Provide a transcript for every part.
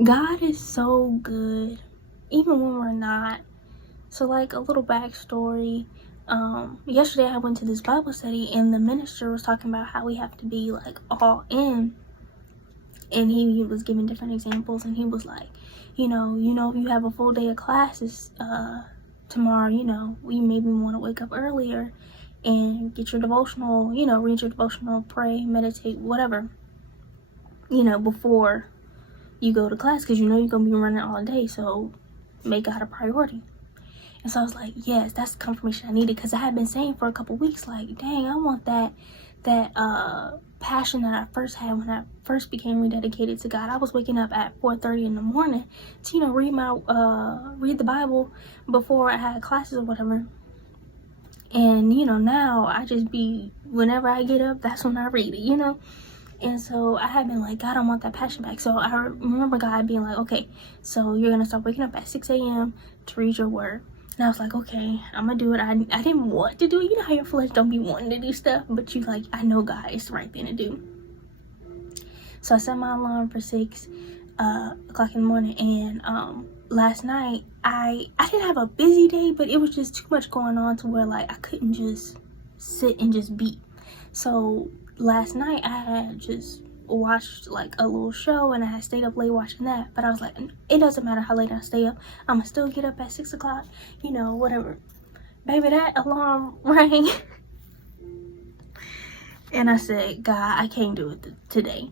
God is so good, even when we're not. So, like, a little backstory. Yesterday I went to this Bible study, and the minister was talking about how we have to be, like, all in. And he was giving different examples, and he was like, if you have a full day of classes tomorrow, we maybe want to wake up earlier and get your devotional, read your devotional, pray, meditate, whatever, before you go to class, because you're going to be running all day, so make God a priority. And so I was like, yes, that's the confirmation I needed, because I had been saying for a couple weeks, like, dang, I want that passion that I first had when I first became rededicated to God. I was waking up at 4:30 in the morning to, read the Bible before I had classes or whatever. And, now I just whenever I get up, that's when I read it, And so I had been like, God, I want that passion back. So I remember God being like, okay, so you're going to start waking up at 6 a.m. to read your word. And I was like, okay, I'm going to do it. I didn't want to do it. You know how your flesh don't be wanting to do stuff, but you like, I know God, it's the right thing to do. So I set my alarm for 6 o'clock in the morning. And last night, I didn't have a busy day, but it was just too much going on to where, like, I couldn't just sit and just be. So last night, I had just watched, like, a little show, and I had stayed up late watching that. But I was like, it doesn't matter how late I stay up. I'm going to still get up at 6 o'clock, whatever. Baby, that alarm rang. And I said, God, I can't do it today.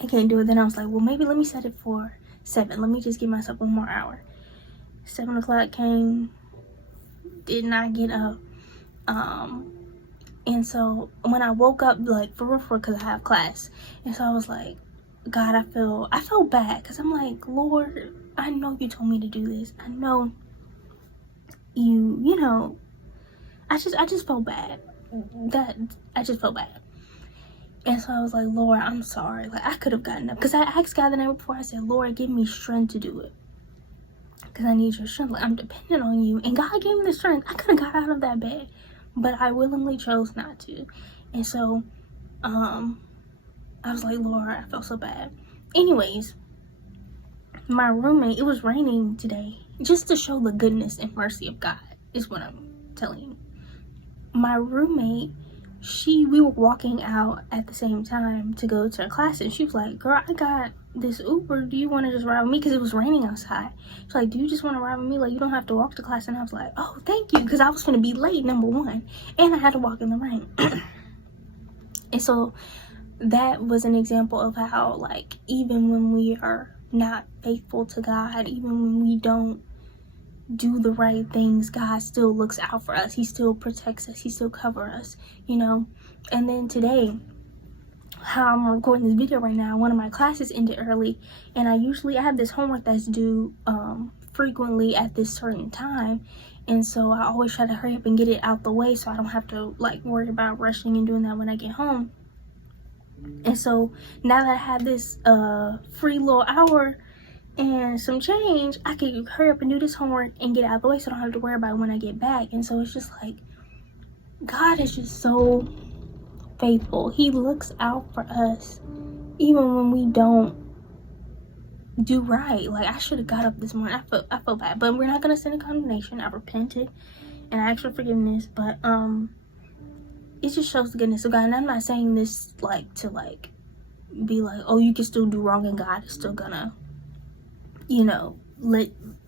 I can't do it. Then I was like, well, maybe let me set it for 7. Let me just give myself one more hour. 7 o'clock came, did not get up. And so when I woke up, like, for real, because I have class. And so I was like, God, I felt bad, because I'm like, Lord, I know you told me to do this. I know I just felt bad. I just felt bad. And so I was like, Lord, I'm sorry. Like, I could have gotten up, because I asked God the night before. I said, Lord, give me strength to do it, because I need your strength. Like, I'm dependent on you. And God gave me the strength. I could have got out of that bed, but I willingly chose not to. And so I was like, Lord, I felt so bad. Anyways, my roommate, it was raining today, just to show the goodness and mercy of God, is what I'm telling you. My roommate, we were walking out at the same time to go to her class, and she was like, girl, I got this Uber, do you want to just ride with me? Because it was raining outside. She's like, do you just want to ride with me? Like, you don't have to walk to class. And I was like, oh, thank you, because I was going to be late, number one, and I had to walk in the rain. And so that was an example of how, like, even when we are not faithful to God, even when we don't do the right things, God still looks out for us. He still protects us. He still covers us, And then today, how I'm recording this video right now, one of my classes ended early, and I have this homework that's due frequently at this certain time, and so I always try to hurry up and get it out the way so I don't have to, like, worry about rushing and doing that when I get home. And so now that I have this free little hour and some change, I can hurry up and do this homework and get it out of the way so I don't have to worry about it when I get back. And so it's just like, God is just so faithful. He looks out for us even when we don't do right. Like, I should have got up this morning. I felt bad, but we're not gonna sin in condemnation. I repented and I asked for forgiveness, but it just shows the goodness of God. And I'm not saying this like to like be like, oh, you can still do wrong and God is still gonna you're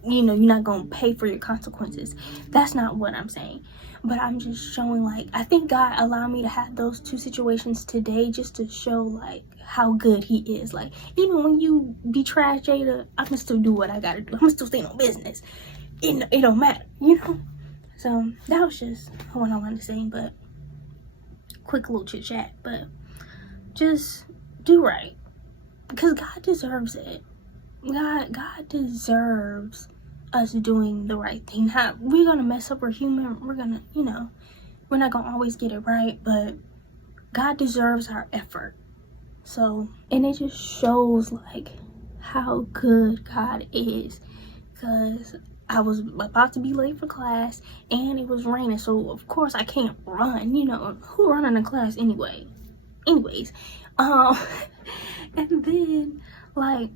not gonna pay for your consequences. That's not what I'm saying. But I'm just showing, like, I think God allowed me to have those two situations today just to show, like, how good he is. Like, even when you be trash, Jada, I'm gonna still do what I gotta do. I'm gonna still stay on business. It don't matter, So that was just what I wanted to say, but quick little chit chat. But just do right, because God deserves it. God deserves us doing the right thing. We're gonna mess up. We're human. We're gonna, we're not gonna always get it right, but God deserves our effort. So, and it just shows, like, how good God is, because I was about to be late for class and it was raining, so of course I can't run. Who running in class anyway? Anyways, and then, like,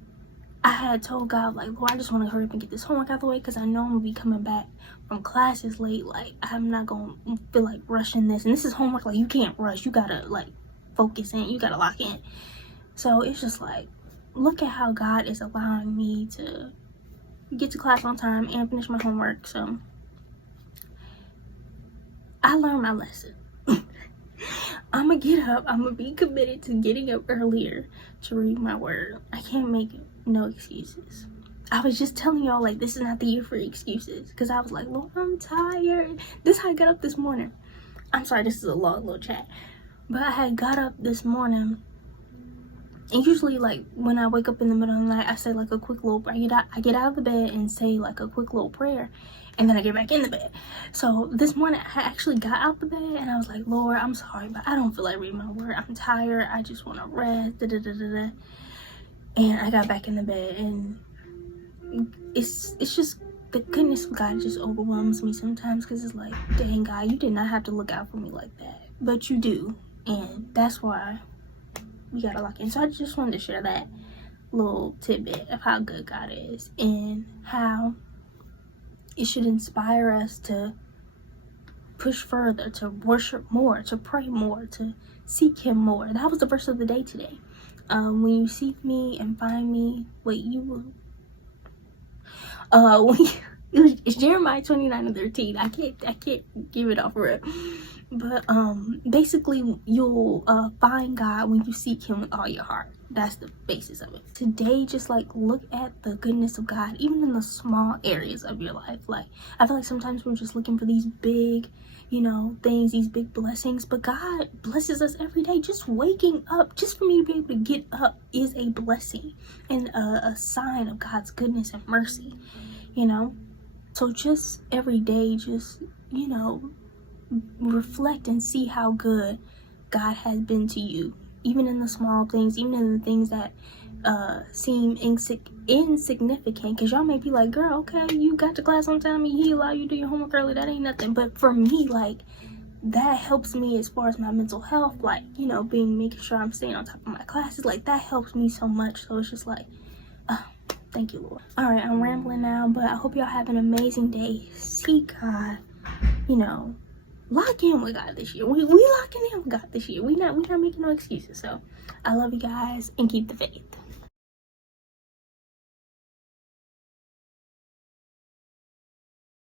I had told God, like, Lord, I just want to hurry up and get this homework out the way, because I know I'm going to be coming back from classes late. Like, I'm not going to feel like rushing this. And this is homework. Like, you can't rush. You got to, like, focus in. You got to lock in. So it's just like, look at how God is allowing me to get to class on time and finish my homework. So I learned my lesson. I'm going to get up. I'm going to be committed to getting up earlier to read my word. I can't make no excuses. I was just telling y'all, like, this is not the year for excuses. Because I was like, Lord, I'm tired. This is how I got up this morning. I'm sorry, this is a long little chat. But I had got up this morning. And usually, like, when I wake up in the middle of the night, I say, like, a quick little, I get out of the bed and say, like, a quick little prayer. And then I get back in the bed. So this morning, I actually got out the bed and I was like, Lord, I'm sorry, but I don't feel like reading my word. I'm tired. I just want to rest. And I got back in the bed, and it's just the goodness of God just overwhelms me sometimes, because it's like, dang, God, you did not have to look out for me like that. But you do. And that's why we got to lock in. So I just wanted to share that little tidbit of how good God is and how it should inspire us to push further, to worship more, to pray more, to seek him more. That was the verse of the day today. When you seek me and find me, it's Jeremiah 29:13. I can't give it off rip. But basically, you'll find God when you seek him with all your heart. That's the basis of it. Today, just like look at the goodness of God, even in the small areas of your life. Like, I feel like sometimes we're just looking for these big, things, these big blessings. But God blesses us every day. Just waking up, just for me to be able to get up is a blessing and a sign of God's goodness and mercy, So just every day, just, reflect and see how good God has been to you, even in the small things, even in the things that seem insignificant. Because y'all may be like, girl, okay, you got to class on time and he allowed you to do your homework early, that ain't nothing. But for me, like, that helps me as far as my mental health, like, making sure I'm staying on top of my classes, like, that helps me so much. So it's just like, thank you, Lord. All right, I'm rambling now, but I hope y'all have an amazing day. Seek God, lock in with God this year. We locking in with God this year. We not making no excuses. So I love you guys, and keep the faith.